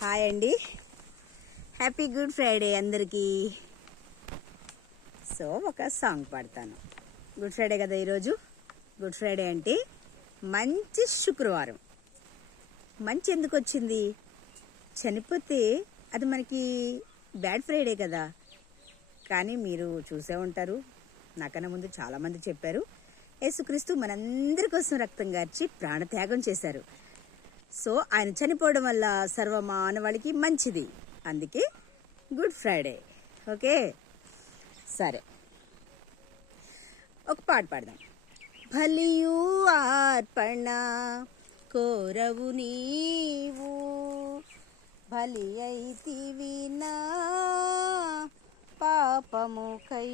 Hi అండి, happy good Friday అందరికీ. So ఒక సాంగ్ పాడతాను. గుడ్ ఫ్రైడే కదా ఈరోజు. గుడ్ ఫ్రైడే అంటే మంచి శుక్రవారం. మంచి ఎందుకు వచ్చింది? చనిపోతే అది మనకి బ్యాడ్ ఫ్రైడే కదా. కానీ మీరు చూసే ఉంటారు, నాకన్నా ముందు చాలామంది చెప్పారు, యేసుక్రీస్తు మనందరి కోసం రక్తం గార్చి ప్రాణత్యాగం చేశారు. సో ఆయన చనిపోవడం వల్ల సర్వ మానవాళికి మంచిది. అందుకే గుడ్ ఫ్రైడే. ఓకే, సరే ఒక పాట పాడదాం. బలియు అర్పణ కోరవు నీవు, బలి అయితివి నా పాపముకై.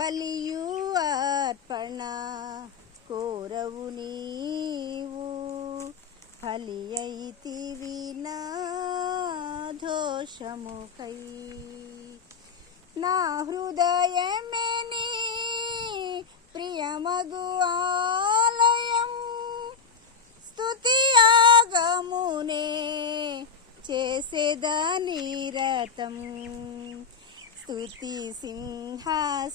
బలియు అర్పణ కోరవు నీవు, బలి అయితివి నా దోషముకై. నా హృదయమే నీ ప్రియమగు ఆలయం, స్తుతి యాగమునే చేసేదని రతం. స్తుతి సింహాసనాసీనుడా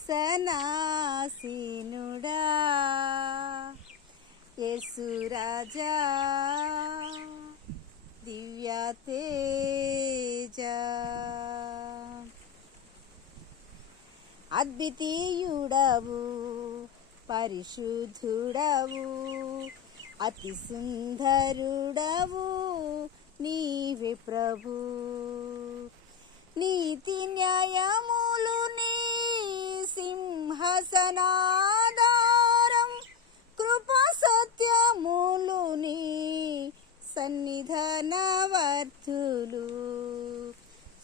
యేసు రాజా దివ్య తేజ. అద్వితీయుడవు, పరిశుద్ధుడవు, అతి సుందరుడవు నీవే ప్రభు. నీతి న్యాయములు నీ సింహాసనాధారం, కృపా సత్యములు నీ సన్నిధానవర్తులు.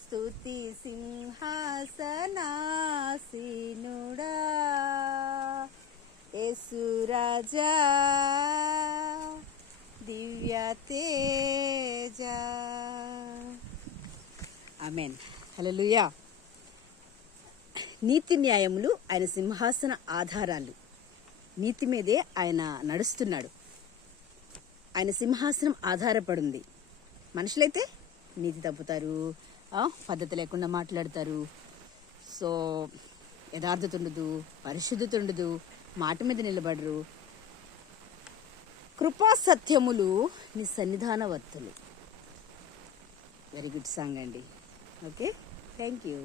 స్తుతి సింహాసనాసీనుడా యేసు రాజా దివ్య తేజ. ఆమేన్, హల్లెలూయా. నీతి న్యాయములు ఆయన సింహాసన ఆధారాలు. నీతి మీదే ఆయన నడుస్తున్నాడు. ఆయన సింహాసనం ఆధారపడింది. మనుషులైతే నీతి తప్పుతారు, పద్ధతి లేకుండా మాట్లాడతారు. సో యథార్థత ఉండదు, పరిశుద్ధత ఉండదు, మాట మీద నిలబడరు. కృపా సత్యములు నీ సన్నిధానవర్తులు. వెరీ గుడ్ సాంగ్ అండి. Okay, thank you.